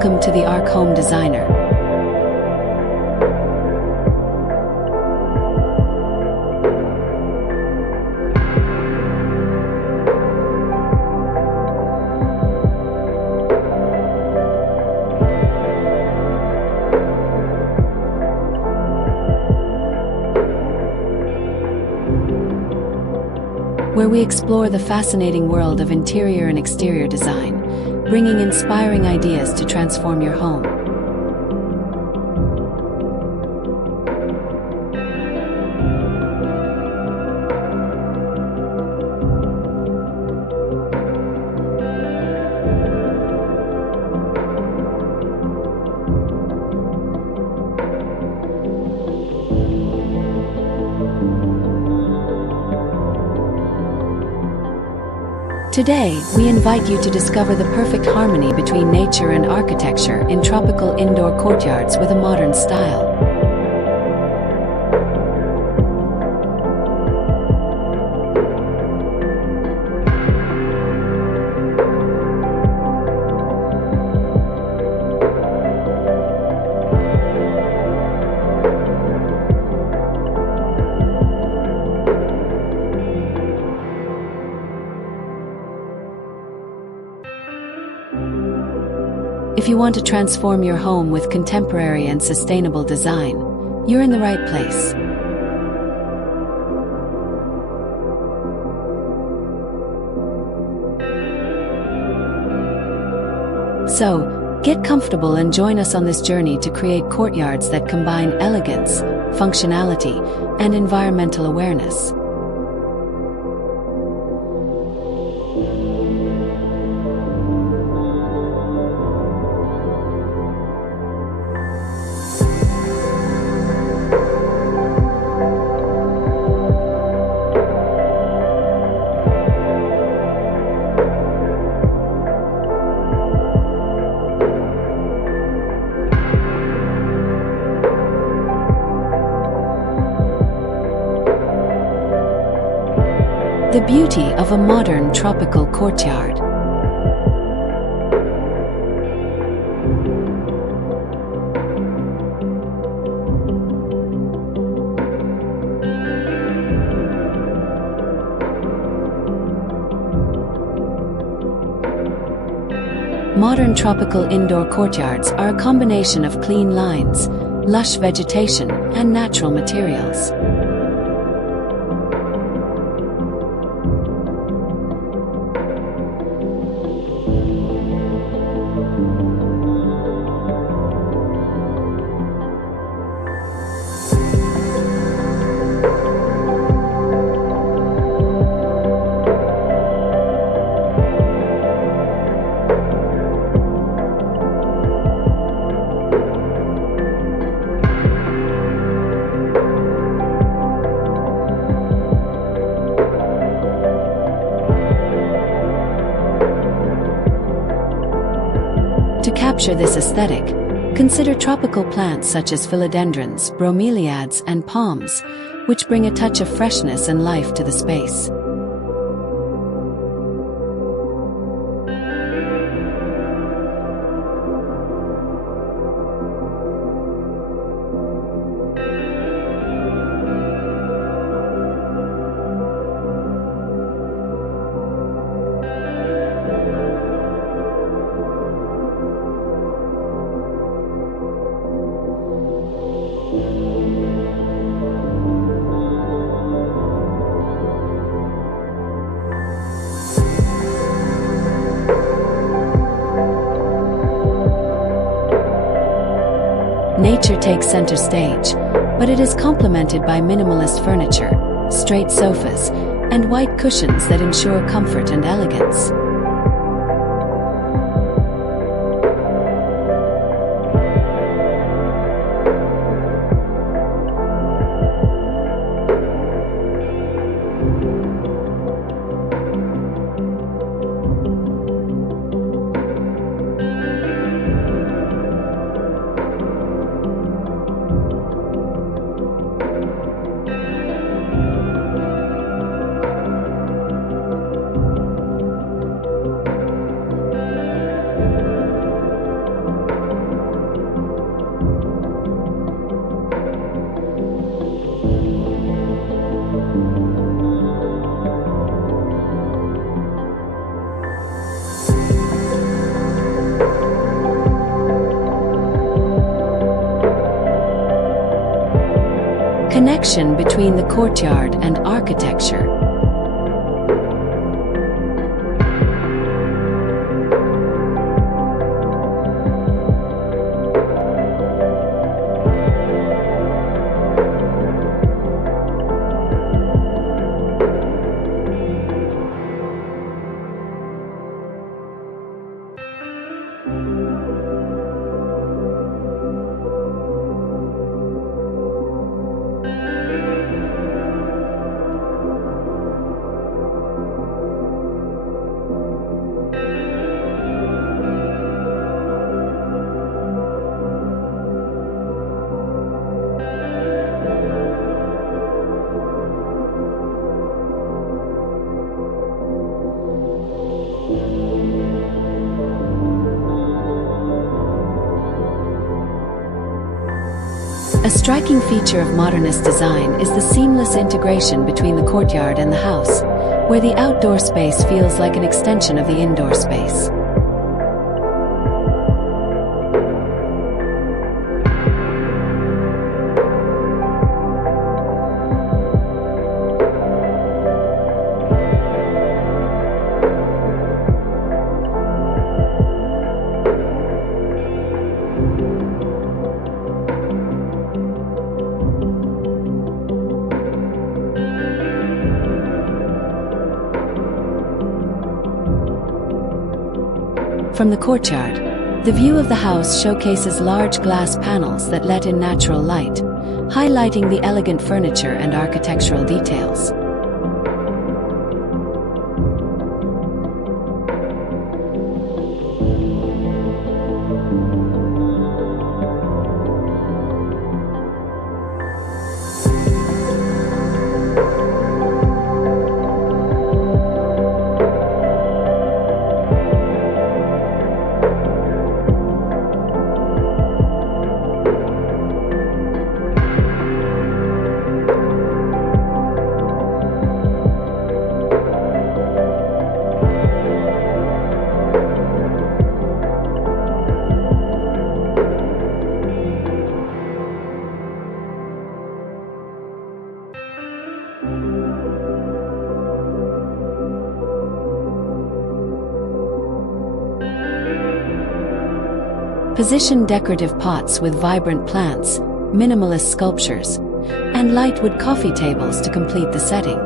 Welcome to the Arc Home Designer. Where we explore the fascinating world of interior and exterior design, bringing inspiring ideas to transform your home. Today, we invite you to discover the perfect harmony between nature and architecture in tropical indoor courtyards with a modern style. If you want to transform your home with contemporary and sustainable design, you're in the right place. So, get comfortable and join us on this journey to create courtyards that combine elegance, functionality, and environmental awareness. The beauty of a modern tropical courtyard. Modern tropical indoor courtyards are a combination of clean lines, lush vegetation, and natural materials. To capture this aesthetic, consider tropical plants such as philodendrons, bromeliads, and palms, which bring a touch of freshness and life to the space. Nature takes center stage, but it is complemented by minimalist furniture, straight sofas, and white cushions that ensure comfort and elegance. connection between the courtyard and architecture. A striking feature of modernist design is the seamless integration between the courtyard and the house, where the outdoor space feels like an extension of the indoor space. From the courtyard, the view of the house showcases large glass panels that let in natural light, highlighting the elegant furniture and architectural details. Position decorative pots with vibrant plants, minimalist sculptures, and light wood coffee tables to complete the setting.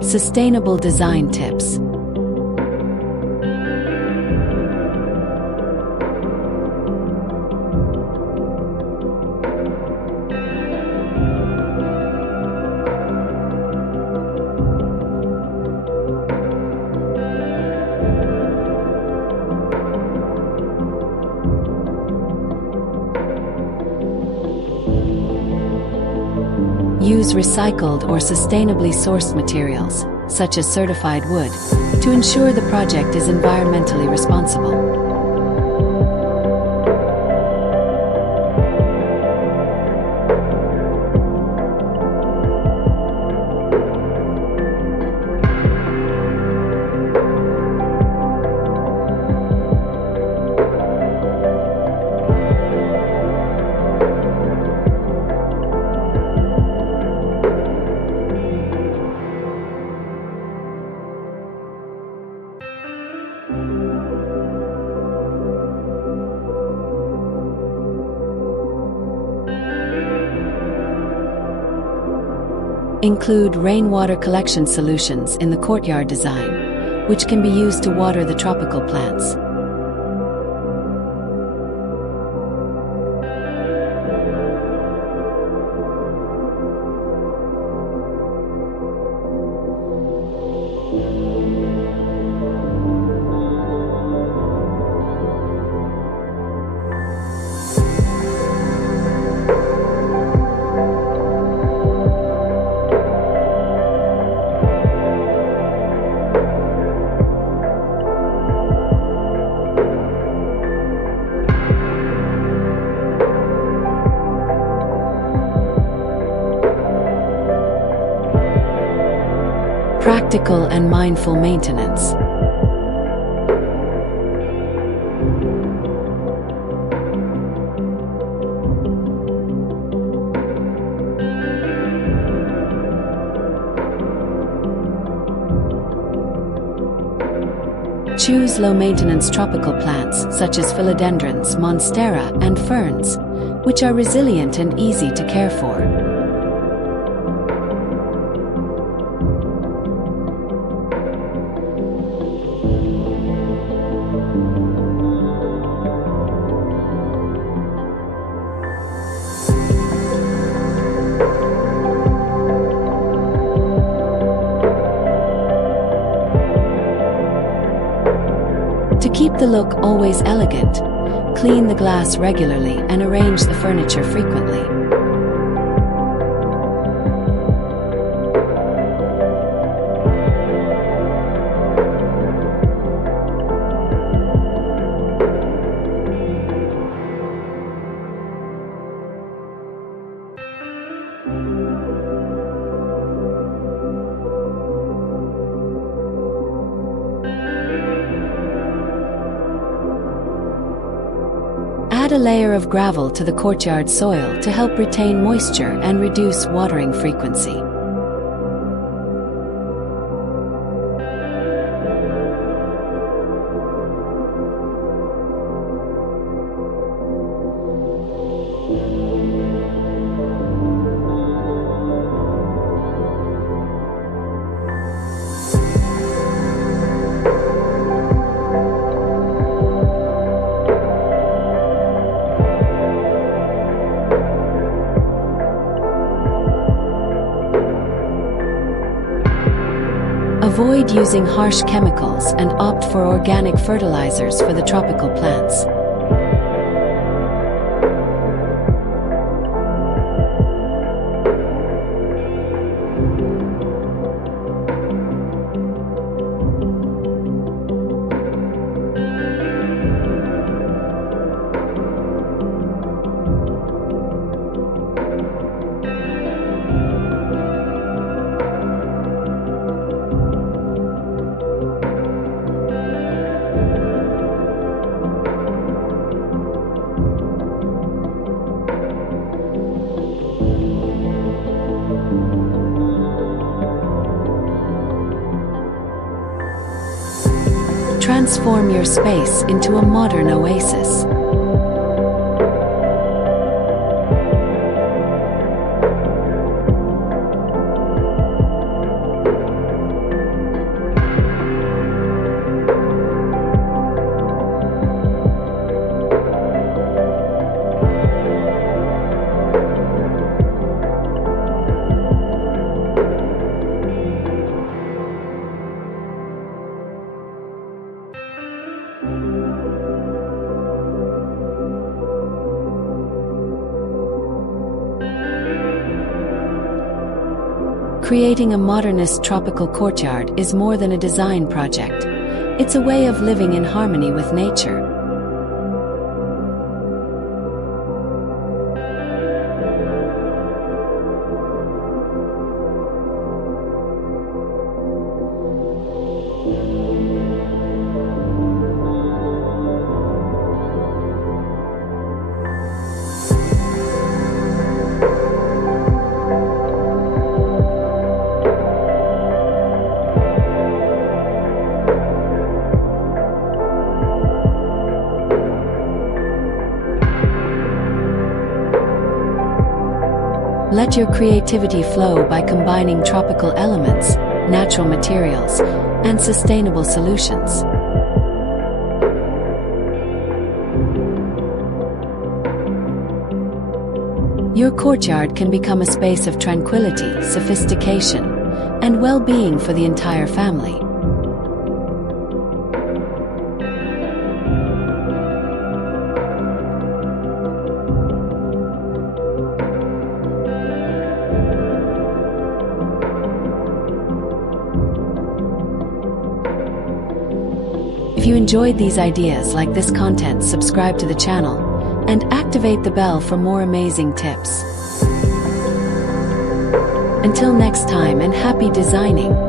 Sustainable design tips. Use recycled or sustainably sourced materials, such as certified wood, to ensure the project is environmentally responsible. Include rainwater collection solutions in the courtyard design, which can be used to water the tropical plants. Practical and mindful maintenance. Choose low-maintenance tropical plants such as philodendrons, monstera, and ferns, which are resilient and easy to care for. To keep the look always elegant, clean the glass regularly and arrange the furniture frequently. Add a layer of gravel to the courtyard soil to help retain moisture and reduce watering frequency. Avoid using harsh chemicals and opt for organic fertilizers for the tropical plants. Transform your space into a modern oasis. Creating a modernist tropical courtyard is more than a design project. It's a way of living in harmony with nature. Let your creativity flow by combining tropical elements, natural materials, and sustainable solutions. Your courtyard can become a space of tranquility, sophistication, and well-being for the entire family. If you enjoyed these ideas, like this content, subscribe to the channel, and activate the bell for more amazing tips. Until next time, and happy designing!